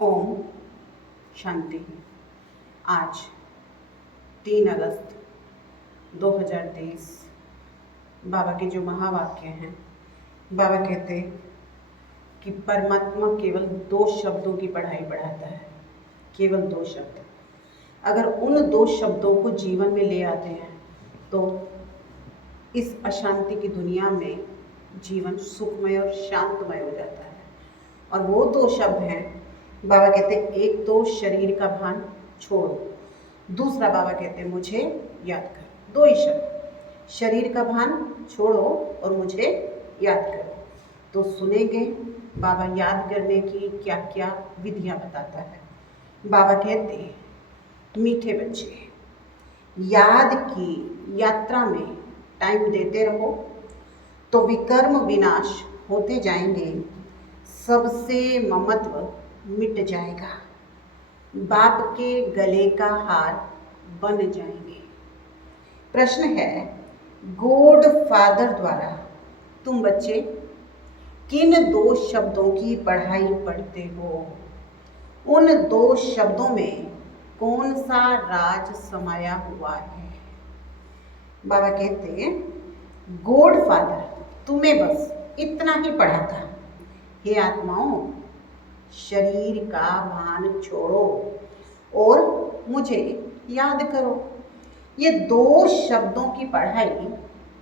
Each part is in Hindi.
ओम शांति। आज 3 अगस्त 2023 बाबा के जो महावाक्य हैं, बाबा कहते कि परमात्मा केवल 2 शब्दों की पढ़ाई पढ़ाता है। केवल 2 शब्द। अगर उन 2 शब्दों को जीवन में ले आते हैं तो इस अशांति की दुनिया में जीवन सुखमय और शांतमय हो जाता है। और वो 2 शब्द हैं, बाबा कहते हैं, एक तो शरीर का भान छोड़ो, दूसरा बाबा कहते हैं मुझे याद करो। 2 ही शब्द, शरीर का भान छोड़ो और मुझे याद करो। तो सुनेंगे बाबा याद करने की क्या क्या विधियां बताता है। बाबा कहते हैं, मीठे बच्चे, याद की यात्रा में टाइम देते रहो तो विकर्म विनाश होते जाएंगे, सबसे ममत्व मिट जाएगा, बाप के गले का हार बन जाएंगे। प्रश्न है, गॉड फादर द्वारा तुम बच्चे किन 2 शब्दों की पढ़ाई पढ़ते हो? उन 2 शब्दों में कौन सा राज समाया हुआ है? बाबा कहते हैं, गॉड फादर तुम्हें बस इतना ही पढ़ा था, हे आत्माओं, शरीर का भान छोड़ो और मुझे याद करो। ये 2 शब्दों की पढ़ाई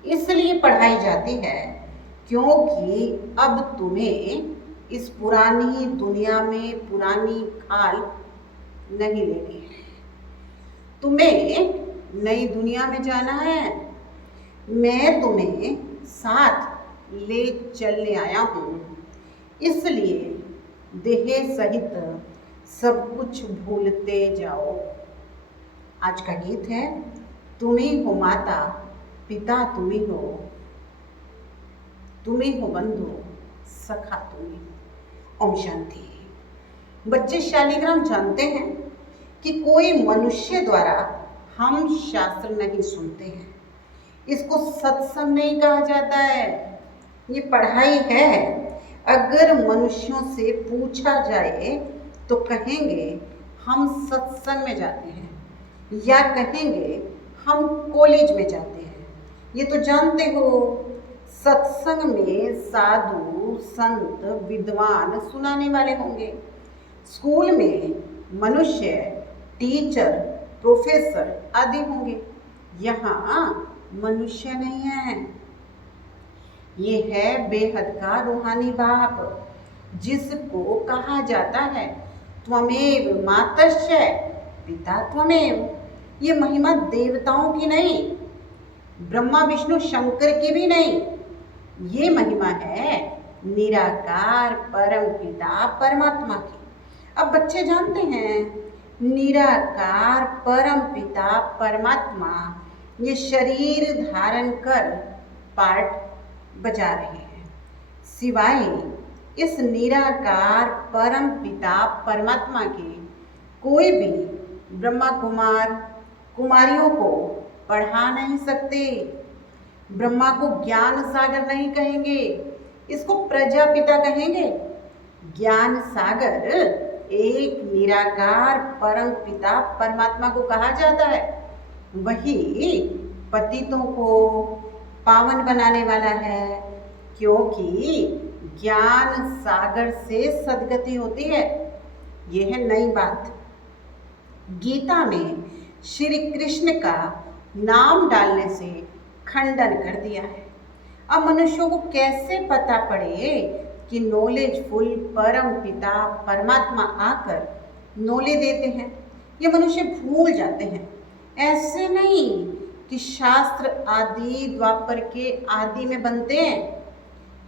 इसलिए पढ़ाई जाती है क्योंकि अब तुम्हें इस पुरानी दुनिया में पुरानी खाल नहीं लेनी है। तुम्हें नई दुनिया में जाना है। मैं तुम्हें साथ ले चलने आया हूँ, इसलिए देह सहित सब कुछ भूलते जाओ। आज का गीत है, तुम ही हो माता पिता, तुम ही हो बंधु सखा, तुम ही हो। ओम शांति। बच्चे शालिग्राम जानते हैं कि कोई मनुष्य द्वारा हम शास्त्र नहीं सुनते हैं। इसको सत्संग नहीं कहा जाता है, ये पढ़ाई है। अगर मनुष्यों से पूछा जाए तो कहेंगे हम सत्संग में जाते हैं या कहेंगे हम कॉलेज में जाते हैं। ये तो जानते हो, सत्संग में साधु संत विद्वान सुनाने वाले होंगे। स्कूल में मनुष्य टीचर प्रोफेसर आदि होंगे। यहाँ मनुष्य नहीं है, ये है बेहद का रूहानी बाप, जिसको कहा जाता है त्वमेव मातश्च पिता त्वमेव। ये महिमा देवताओं की नहीं, ब्रह्मा विष्णु शंकर की भी नहीं, ये महिमा है निराकार परम पिता परमात्मा की। अब बच्चे जानते हैं, निराकार परम पिता परमात्मा ये शरीर धारण कर पार्ट बजा रहे हैं। सिवाय इस निराकार परम पिता परमात्मा के कोई भी ब्रह्मा कुमार कुमारियों को पढ़ा नहीं सकते। ब्रह्मा को ज्ञान सागर नहीं कहेंगे, इसको प्रजापिता कहेंगे। ज्ञान सागर एक निराकार परम पिता परमात्मा को कहा जाता है। वही पतितों को पावन बनाने वाला है, क्योंकि ज्ञान सागर से सद्गति होती है। यह है नई बात। गीता में श्री कृष्ण का नाम डालने से खंडन कर दिया है। अब मनुष्यों को कैसे पता पड़े कि नॉलेजफुल परम पिता परमात्मा आकर नॉलेज देते हैं? ये मनुष्य भूल जाते हैं। ऐसे नहीं कि शास्त्र आदि द्वापर के आदि में बनते हैं,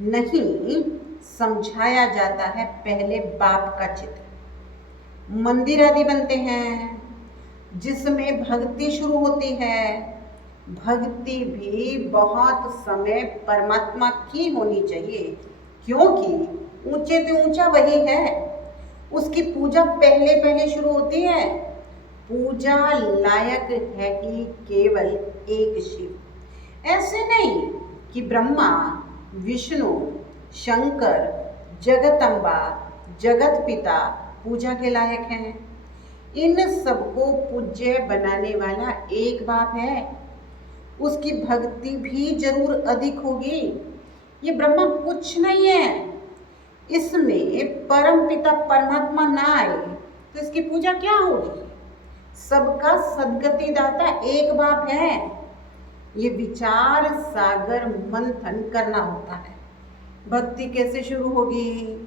नहीं, समझाया जाता है पहले बाप का चित्र। मंदिर आदि बनते हैं जिसमें भक्ति शुरू होती है। भक्ति भी बहुत समय परमात्मा की होनी चाहिए, क्योंकि ऊंचे से ऊंचा वही है। उसकी पूजा पहले पहले शुरू होती है। पूजा लायक है कि केवल एक शिव। ऐसे नहीं कि ब्रह्मा विष्णु शंकर जगदम्बा जगत पिता पूजा के लायक हैं। इन सबको पूज्य बनाने वाला एक बाप है, उसकी भक्ति भी जरूर अधिक होगी। ये ब्रह्मा कुछ नहीं है, इसमें परम पिता परमात्मा ना आए तो इसकी पूजा क्या होगी। सबका सदगति दाता एक बाप है। ये विचार सागर मंथन करना होता है। भक्ति कैसे शुरू होगी?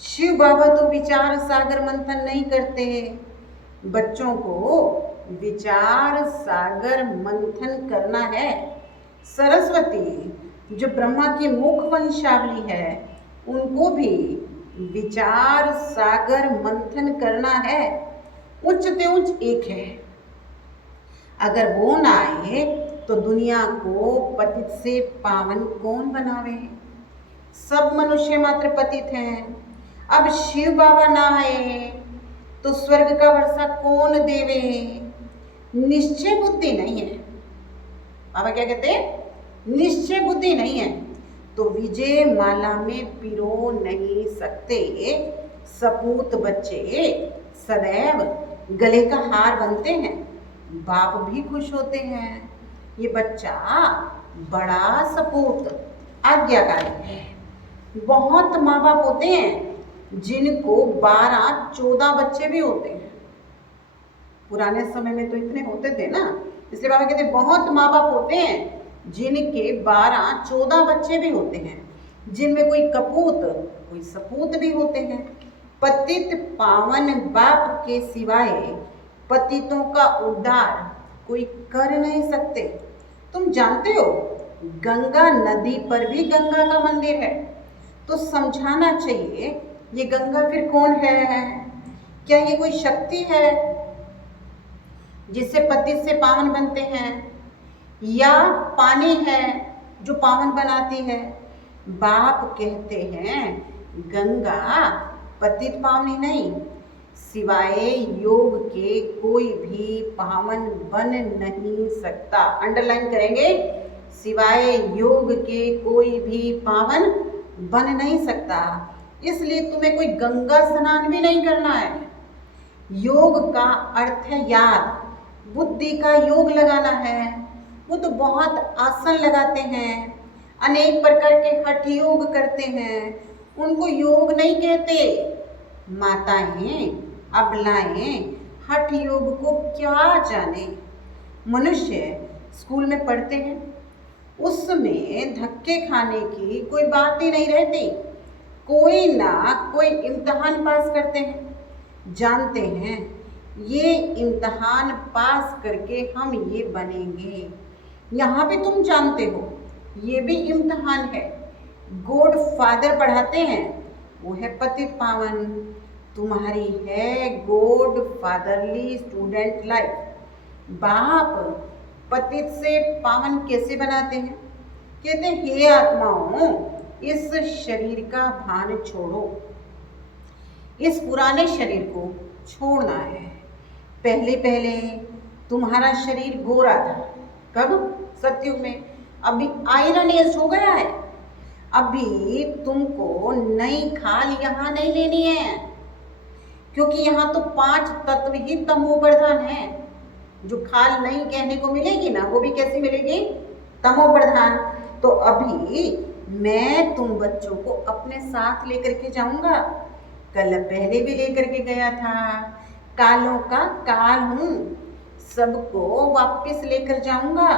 शिव बाबा तो विचार सागर मंथन नहीं करते, बच्चों को विचार सागर मंथन करना है। सरस्वती जो ब्रह्मा की मुख वंशावली है, उनको भी विचार सागर मंथन करना है। उच्च से उच्च एक है, अगर वो ना आए तो दुनिया को पतित से पावन कौन बनावे। सब मनुष्य मात्र पतित हैं। अब शिव बाबा ना आए तो स्वर्ग का वर्षा कौन देवे। निश्चय बुद्धि नहीं है। बाबा क्या कहते हैं? निश्चय बुद्धि नहीं है तो विजय माला में पिरो नहीं सकते। सपूत बच्चे सदैव गले का हार बनते हैं, बाप भी खुश होते हैं। ये बच्चा बड़ा सपूत आज्ञाकारी है। बहुत माँ बाप होते हैं जिनको 12-14 बच्चे भी होते हैं। पुराने समय में तो इतने होते थे ना, इसलिए बाबा कहते बहुत माँ बाप होते हैं जिनके 12-14 बच्चे भी होते हैं, जिनमें कोई कपूत कोई सपूत भी होते हैं। पतित पावन बाप के सिवाय पतितों का उद्धार कोई कर नहीं सकते। तुम जानते हो गंगा नदी पर भी गंगा का मंदिर है, तो समझाना चाहिए ये गंगा फिर कौन है? क्या ये कोई शक्ति है जिससे पतित से पावन बनते हैं, या पानी है जो पावन बनाती है? बाप कहते हैं गंगा पतित पावनी नहीं, सिवाय योग के कोई भी पावन बन नहीं सकता। अंडरलाइन करेंगे, सिवाय योग के कोई भी पावन बन नहीं सकता। इसलिए तुम्हें कोई गंगा स्नान भी नहीं करना है। योग का अर्थ है याद, बुद्धि का योग लगाना है। वो तो बहुत आसन लगाते हैं, अनेक प्रकार के हठ योग करते हैं, उनको योग नहीं कहते। माताएं अबलाएं हठ योग को क्या जाने। मनुष्य स्कूल में पढ़ते हैं, उसमें धक्के खाने की कोई बात ही नहीं रहती। कोई ना कोई इम्तिहान पास करते हैं, जानते हैं ये इम्तिहान पास करके हम ये बनेंगे। यहाँ भी तुम जानते हो ये भी इम्तिहान है। गॉड फादर पढ़ाते हैं, वो है पतित पावन। तुम्हारी है गॉड फादरली स्टूडेंट लाइफ। बाप पतित से पावन कैसे बनाते हैं? कहते हैं हे आत्माओं, इस शरीर का भान छोड़ो। इस पुराने शरीर को छोड़ना है। पहले पहले तुम्हारा शरीर गोरा था, कब? सतयुग में। अभी आयरन एज हो गया है। अभी तुमको नई खाल यहाँ नहीं लेनी है, क्योंकि यहाँ तो 5 तत्व ही तमो प्रधान है। जो खाल नहीं कहने को मिलेगी ना, वो भी कैसी मिलेगी? तमो प्रधान। तो अभी मैं तुम बच्चों को अपने साथ लेकर के जाऊंगा। कल पहले भी लेकर के गया था। कालों का काल हूँ, सबको वापस लेकर जाऊंगा।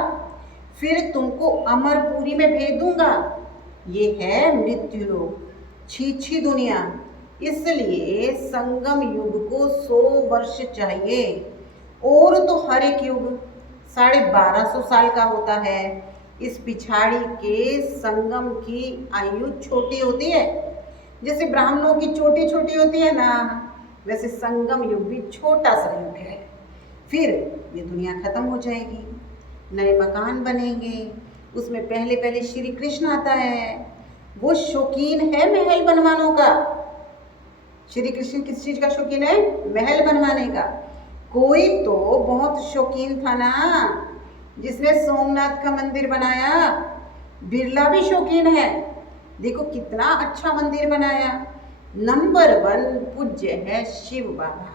फिर तुमको अमरपुरी में भेज दूंगा। ये है मृत्यु लोक, छीछी दुनिया। इसलिए संगम युग को 100 वर्ष चाहिए, और तो हर एक युग 1250 साल का होता है। इस पिछाड़ी के संगम की आयु छोटी होती है। जैसे ब्राह्मणों की छोटी छोटी होती है ना, वैसे संगम युग भी छोटा सा युग है। फिर ये दुनिया खत्म हो जाएगी, नए मकान बनेंगे, उसमें पहले पहले श्री कृष्ण आता है। वो शौकीन है महल बनवानों का। श्री कृष्ण किस चीज का शौकीन है? महल बनवाने का। कोई तो बहुत शौकीन था ना, जिसने सोमनाथ का मंदिर बनाया। बिरला भी शौकीन है, देखो कितना अच्छा मंदिर बनाया। नंबर 1 पूज्य है शिव बाबा।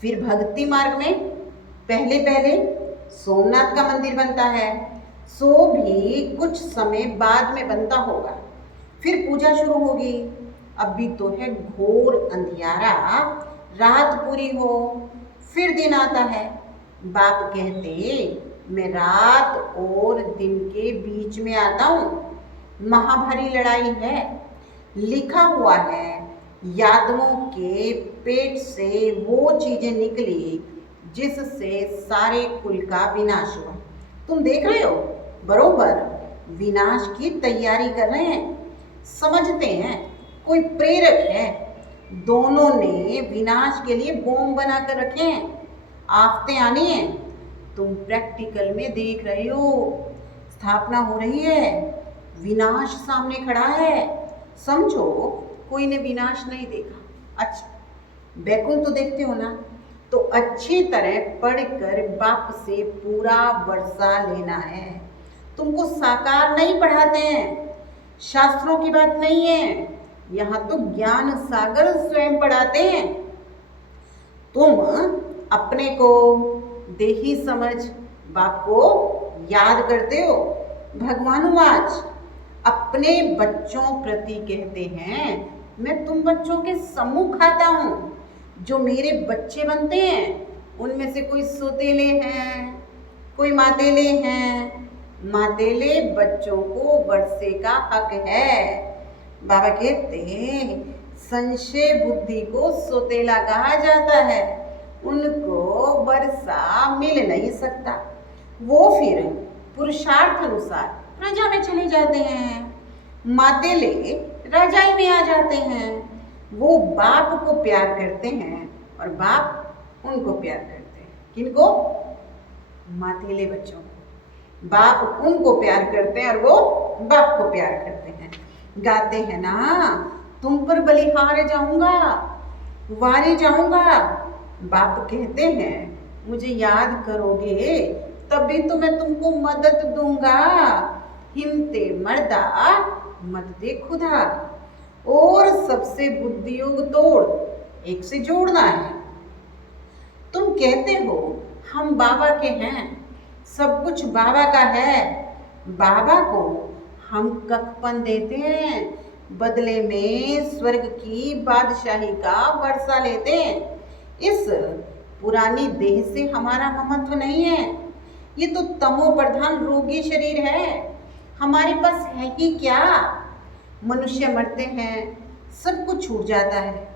फिर भक्ति मार्ग में पहले पहले सोमनाथ का मंदिर बनता है, सो भी कुछ समय बाद में बनता होगा। फिर पूजा शुरू होगी। अभी तो है घोर अंधियारा, रात पूरी हो, फिर दिन आता है। बाप कहते मैं रात और दिन के बीच में आता हूँ। महाभारी लड़ाई है, लिखा हुआ है यादवों के पेट से वो चीजें निकली जिससे सारे कुल का विनाश हुआ। तुम देख रहे हो, बरोबर विनाश की तैयारी कर रहे हैं। समझते हैं कोई प्रेरक है, दोनों ने विनाश के लिए बॉम्ब बनाकर रखे हैं। आफतें आनी है, तुम प्रैक्टिकल में देख रहे हो। स्थापना हो रही है, विनाश सामने खड़ा है। समझो कोई ने विनाश नहीं देखा। अच्छा, बैकुंठ तो देखते हो ना, तो अच्छी तरह पढ़कर बाप से पूरा वर्षा लेना है। तुमको साकार नहीं पढ़ाते हैं, शास्त्रों की बात नहीं है, यहाँ तो ज्ञान सागर स्वयं पढ़ाते हैं। तुम अपने को देही समझ बाप को याद करते हो। भगवानुवाच अपने बच्चों प्रति कहते हैं मैं तुम बच्चों के सम्मुख आता हूँ। जो मेरे बच्चे बनते हैं उनमें से कोई सोतेले हैं, कोई मातेले हैं। मातेले बच्चों को वर्षे का हक है। बाबा कहते संशय बुद्धि को सोतेला कहा जाता है, उनको वर्षा मिल नहीं सकता। वो फिर पुरुषार्थ अनुसार प्रजा में चले जाते हैं। मातेले रजाई में आ जाते हैं। वो बाप को प्यार करते हैं और बाप उनको प्यार करते हैं। किनको? मातेले बच्चों को। बाप उनको प्यार करते हैं और वो बाप को प्यार करते हैं। गाते हैं ना, तुम पर बलिहार जाऊंगा, वारे जाऊंगा। बाप कहते हैं मुझे याद करोगे तभी तो मैं तुमको मदद दूंगा। हिम्मते मर्दा मत दे खुदा। और सबसे बुद्धि योग तोड़, एक से जोड़ना है। तुम कहते हो हम बाबा के हैं, सब कुछ बाबा का है। बाबा को हम कखपन देते हैं, बदले में स्वर्ग की बादशाही का वर्षा लेते हैं। इस पुरानी देह से हमारा ममत्व नहीं है। ये तो तमो प्रधान रोगी शरीर है। हमारे पास है ही क्या? मनुष्य मरते हैं, सब कुछ छूट जाता है,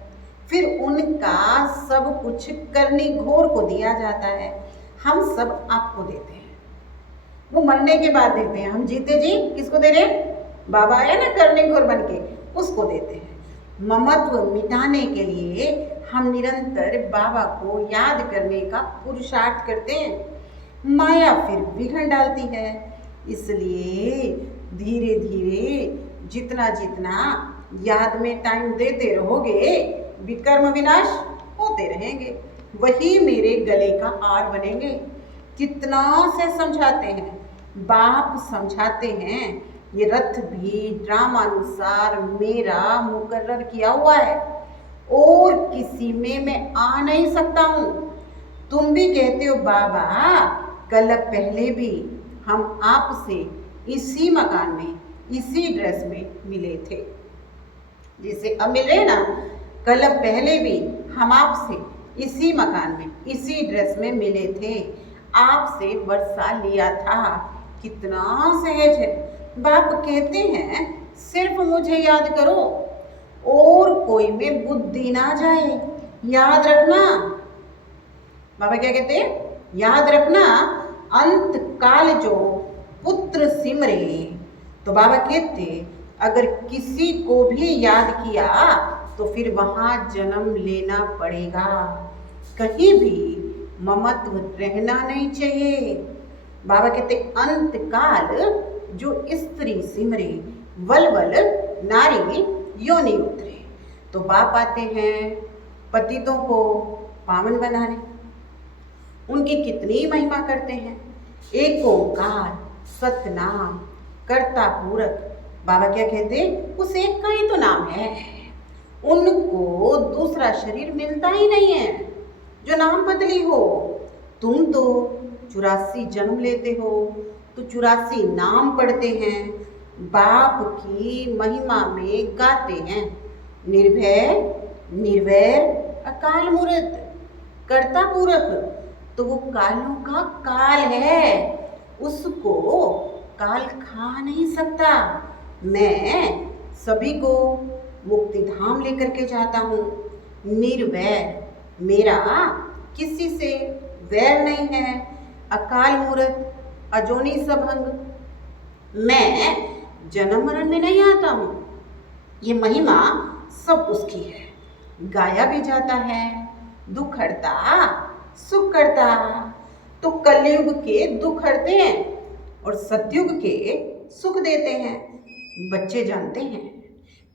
फिर उनका सब कुछ करनी घोर को दिया जाता है। हम सब आपको देते हैं, वो मरने के बाद देते हैं। हम जीते जी किसको दे रहे हैं? बाबा है ना करनी घोर बन के, उसको देते हैं। ममत्व मिटाने के लिए हम निरंतर बाबा को याद करने का पुरुषार्थ करते हैं। माया फिर विघ्न डालती है, इसलिए धीरे धीरे जितना जितना याद में टाइम देते रहोगे विकर्म विनाश होते रहेंगे। वही मेरे गले का हार बनेंगे। कितना से समझाते हैं, बाप समझाते हैं। ये रथ भी ड्रामानुसार मेरा मुकर्रर किया हुआ है और किसी में मैं आ नहीं सकता हूँ। तुम भी कहते हो बाबा कल पहले भी हम आपसे इसी मकान में इसी ड्रेस में मिले थे, जिसे अब मिल रहे ना। कल पहले भी हम आपसे इसी मकान में इसी ड्रेस में मिले थे, आपसे वर्षा लिया था। कितना सहज है। बाप कहते हैं सिर्फ मुझे याद करो और कोई में बुद्धि ना जाए। याद रखना, बाबा क्या कहते हैं? याद रखना अंत काल जो पुत्र सिमरे। तो बाबा कहते अगर किसी को भी याद किया तो फिर वहां जन्म लेना पड़ेगा। कहीं भी ममत्व रहना नहीं चाहिए। बाबा कहते अंत काल जो स्त्री सिमरे, वलवल नारी योनि उतरे। तो बाप आते हैं पतितों को पावन बनाने। उनकी कितनी महिमा करते हैं। एक ओंकार सतनाम कर्ता पूरक। बाबा क्या कहते? उस एक का ही तो नाम है। उनको दूसरा शरीर मिलता ही नहीं है जो नाम बदली हो। तुम तो 84 जन्म लेते हो, तो 84 नाम पढ़ते हैं, बाप की महिमा में गाते हैं। निर्भय, निर्वैर, अकाल मूर्त, कर्ता पूरक। तो वो कालों का काल है, उसको काल खा नहीं सकता। मैं सभी को मुक्ति धाम लेकर के जाता हूँ। निर्वैर, मेरा किसी से वैर नहीं है। अकाल मूर्त, अजोनी सभंग, मैं जन्म मरण में नहीं आता हूँ। ये महिमा सब उसकी है, गाया भी जाता है। दुख हरता, सुख करता। तो कलयुग के दुख हरते हैं और सतयुग के सुख देते हैं। बच्चे जानते हैं,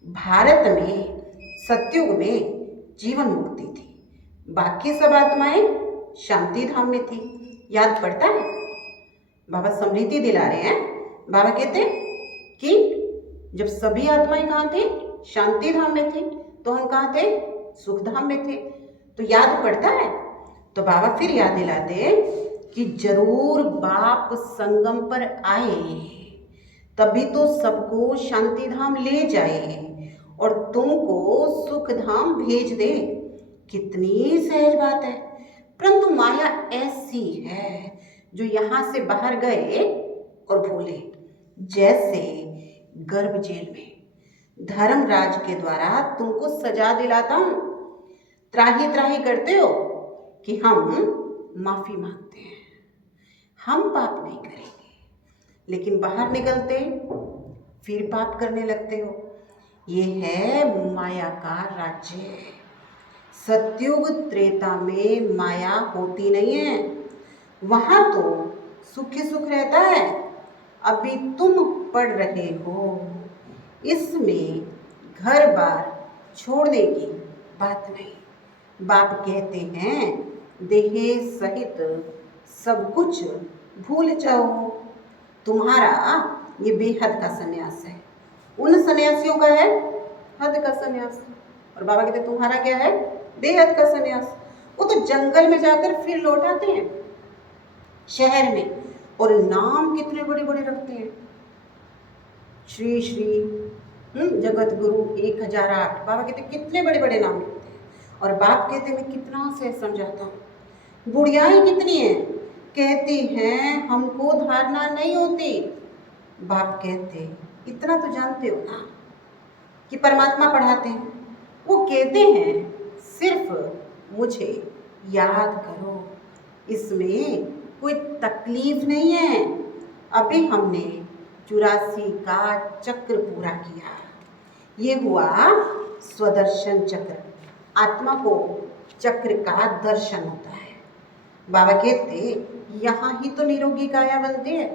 भारत में सतयुग में जीवन मुक्ति थी, बाकी सब आत्माएं शांति धाम में थी। याद पड़ता है? बाबा स्मृति दिला रहे हैं। बाबा कहते कि जब सभी आत्माएं कहाँ थे? शांति धाम में थे। तो हम कहाँ थे? सुख धाम में थे। तो याद पड़ता है? तो बाबा फिर याद दिलाते कि जरूर बाप संगम पर आए, तभी तो सबको शांति धाम ले जाए और तुमको सुख धाम भेज दे। कितनी सहज बात है। परंतु माया ऐसी है जो यहाँ से बाहर गए और भूले। जैसे गर्भ जेल में धर्मराज के द्वारा तुमको सजा दिलाता हूँ, त्राही त्राही करते हो कि हम माफी मांगते हैं, हम पाप नहीं करेंगे, लेकिन बाहर निकलते फिर पाप करने लगते हो। ये है माया का राज्य। सतयुग त्रेता में माया होती नहीं है, वहां तो सुख ही सुख रहता है। अभी तुम पढ़ रहे हो, इसमें घर बार छोड़ने की बात नहीं। बाप कहते हैं देह सहित सब कुछ भूल जाओ। तुम्हारा ये बेहद का संन्यास है। उन सन्यासियों का है हद का संन्यास, और बाबा कहते तुम्हारा क्या है? बेहद का संन्यास। वो तो जंगल में जाकर फिर लौट आते हैं शहर में, और नाम कितने बड़े बड़े रखते हैं। श्री श्री जगत गुरु 1008। बाबा कहते कितने बड़े बड़े नाम रखते हैं। और बाप कहते मैं कितना से समझाता हूँ। बुढ़ियाई कितनी है, कहती हैं हमको धारणा नहीं होती। बाप कहते इतना तो जानते हो ना कि परमात्मा पढ़ाते हैं। वो कहते हैं सिर्फ मुझे याद करो, इसमें कोई तकलीफ नहीं है। अभी हमने 84 का चक्र पूरा किया। ये हुआ स्वदर्शन चक्र। आत्मा को चक्र का दर्शन होता है। बाबा कहते यहाँ ही तो निरोगी काया बनती है।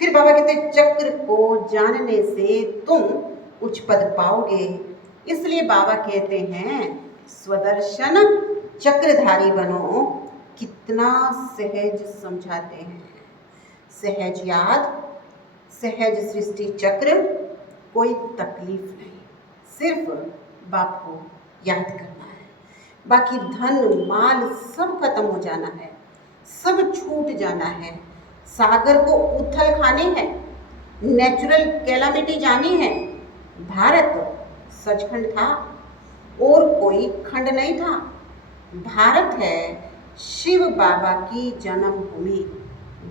फिर बाबा कहते चक्र को जानने से तुम उच्च पद पाओगे। इसलिए बाबा कहते हैं स्वदर्शन चक्रधारी बनो। कितना सहज समझाते हैं। सहज याद, सहज सृष्टि चक्र, कोई तकलीफ नहीं, सिर्फ बाप को याद करना है। बाकी धन माल सब खत्म हो जाना है, सब छूट जाना है। सागर को उथल खाने हैं, नेचुरल कैलामिटी जानी है। भारत सचखंड था और कोई खंड नहीं था। भारत है शिव बाबा की जन्मभूमि,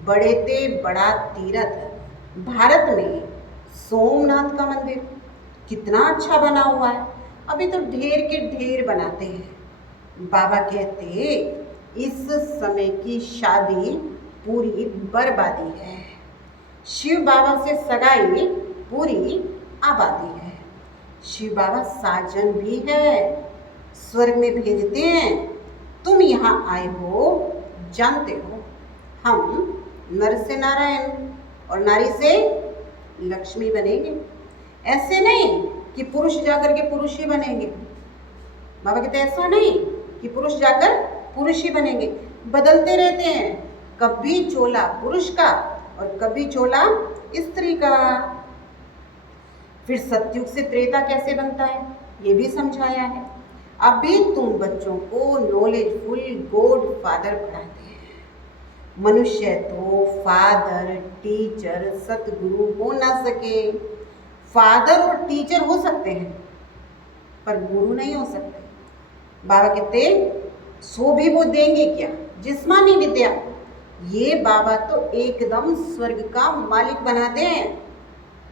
बड़े ते बड़ा तीर्थ। भारत में सोमनाथ का मंदिर कितना अच्छा बना हुआ है। अभी तो ढेर के ढेर बनाते हैं। बाबा कहते इस समय की शादी पूरी बर्बादी है। शिव बाबा से सगाई पूरी आबादी है। शिव बाबा साजन भी है, स्वर्ग में भेजते हैं। तुम यहाँ आए हो, जानते हो हम नर से नारायण और नारी से लक्ष्मी बनेंगे। ऐसे नहीं कि पुरुष जाकर के पुरुष ही बनेंगे। बाबा कहते ऐसा नहीं कि पुरुष जाकर पुरुष ही बनेंगे, बदलते रहते हैं। कभी चोला पुरुष का और कभी चोला स्त्री का। फिर सतयुग से त्रेता कैसे बनता है? ये भी समझाया है। अभी तुम बच्चों को नॉलेजफुल गॉड फादर पढ़ाते हैं। मनुष्य तो फादर, टीचर, सतगुरु हो ना सके। फादर और टीचर हो सकते हैं पर गुरु नहीं हो सकते। बाबा कहते सो भी वो देंगे क्या, जिस्मानी विद्या। ये बाबा तो एकदम स्वर्ग का मालिक बनाते हैं।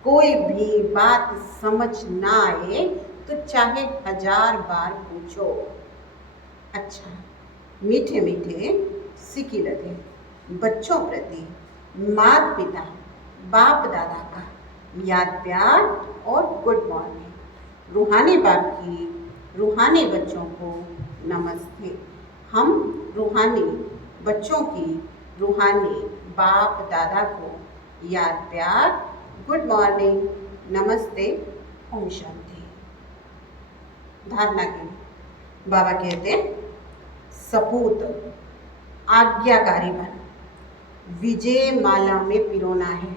कोई भी बात समझ ना आए तो चाहे 1000 बार पूछो। अच्छा, मीठे मीठे सिक्की लगे बच्चों प्रति माता पिता बाप दादा का याद प्यार और गुड मॉर्निंग। रूहानी बाप की रूहानी बच्चों को नमस्ते। हम रूहानी बच्चों की रूहानी बाप दादा को याद प्यार, गुड मॉर्निंग, नमस्ते, ओम शांति। धारणा के बाबा कहते सपूत आज्ञाकारी बन, विजय माला में पिरोना है।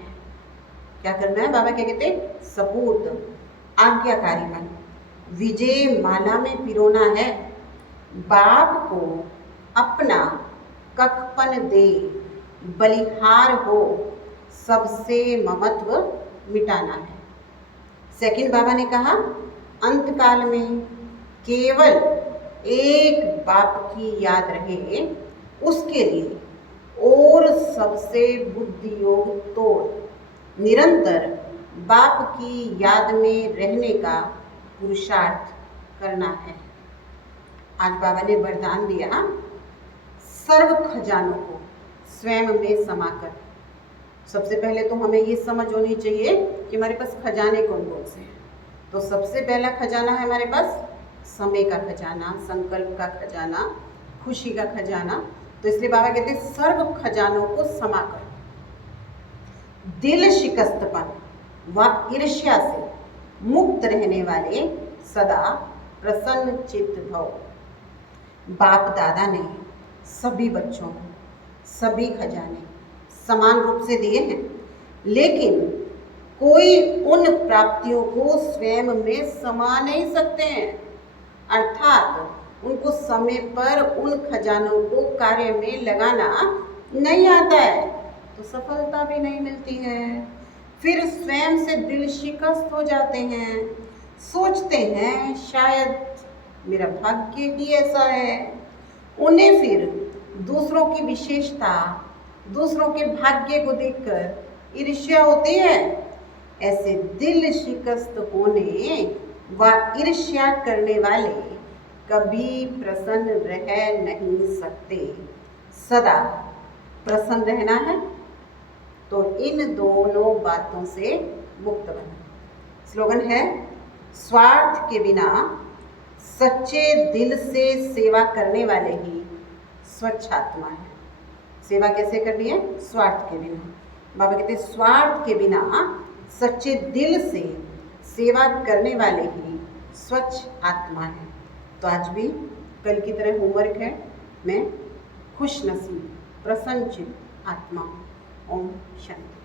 क्या करना है? बाबा क्या कहते सपूत आज्ञाकारी बन, विजय माला में पिरोना है। बाप को अपना कखपन दे, बलिहार हो, सबसे ममत्व मिटाना है। सेकंड बाबा ने कहा अंतकाल में केवल एक बाप की याद रहे, उसके लिए और सबसे बुद्धि योग तोड़ निरंतर बाप की याद में रहने का पुरुषार्थ करना है। आज बाबा ने वरदान दिया सर्व खजानों को स्वयं में समाकर। सबसे पहले तो हमें ये समझ होनी चाहिए कि हमारे पास खजाने कौन कौन से हैं। तो सबसे पहला खजाना है हमारे पास समय का खजाना, संकल्प का खजाना, खुशी का खजाना। तो इसलिए बाबा कहते हैं सर्व खजानों को समाकर, दिल शिकस्तपन व ईर्ष्या से मुक्त रहने वाले सदा प्रसन्न चित्त भव। बाप दादा ने सभी बच्चों को सभी खजाने समान रूप से दिए हैं, लेकिन कोई उन प्राप्तियों को स्वयं में समा नहीं सकते हैं। अर्थात उनको समय पर उन खजानों को कार्य में लगाना नहीं आता है तो सफलता भी नहीं मिलती है। फिर स्वयं से दिल शिकस्त हो जाते हैं, सोचते हैं शायद मेरा भाग्य ही ऐसा है। उन्हें फिर दूसरों की विशेषता, दूसरों के भाग्य को देखकर ईर्ष्या होती है। ऐसे दिल शिकस्त होने व ईर्ष्या करने वाले कभी प्रसन्न रह नहीं सकते। सदा प्रसन्न रहना है तो इन दोनों बातों से मुक्त बनना। स्लोगन है स्वार्थ के बिना सच्चे दिल से सेवा करने वाले ही स्वच्छ आत्मा है। सेवा कैसे करनी है? स्वार्थ के बिना। बाबा कहते हैं स्वार्थ के बिना सच्चे दिल से सेवा करने वाले ही स्वच्छ आत्मा है। तो आज भी कल की तरह होमवर्क है, मैं खुश नसीब प्रसन्नचित्त आत्मा। ओम शांति।